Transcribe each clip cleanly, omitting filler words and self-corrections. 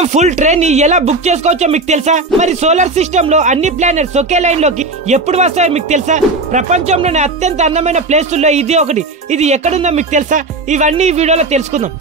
మొత్తం full train ని ఎలా బుక్ చేసుకోవచ్చో మీకు తెలుసా? మరి సోలార్ సిస్టమ్ లో అన్ని ప్లానెట్స్ ఒకే లైన్ లోకి ఎప్పుడు వస్తాయో మీకు తెలుసా? ప్రపంచంలోనే అత్యంత అందమైన ప్లేసుల్లో ఇది ఒకటి. ఇది ఎక్కడుందో మీకు తెలుసా? ఇవన్నీ ఈ వీడియోలో తెలుసుకుందాం.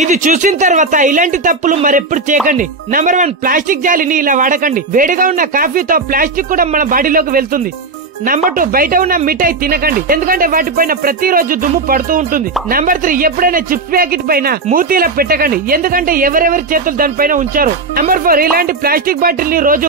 ఇది చూసిన తర్వాత ఇలాంటి తప్పులు మరెప్పుడు చేయకండి. నంబర్ 1, ప్లాస్టిక్ జాలిని ఇలా వాడకండి. వేడిగా ఉన్న కాఫీతో ప్లాస్టిక్ కూడా మన బాడీలోకి వెళ్తుంది. నంబర్ 2, బయట ఉన్న మిఠాయి తినకండి, ఎందుకంటే వాటిపైన ప్రతిరోజు దుమ్ము పడుతూ ఉంటుంది. నంబర్ 3, ఎప్పుడైనా చిప్స్ ప్యాకెట్ పైన మూతీలా పెట్టకండి, ఎందుకంటే ఎవరెవరి చేతులు దానిపైన ఉంచారు. నంబర్ 4, ఇలాంటి ప్లాస్టిక్ బాటిల్ ని రోజు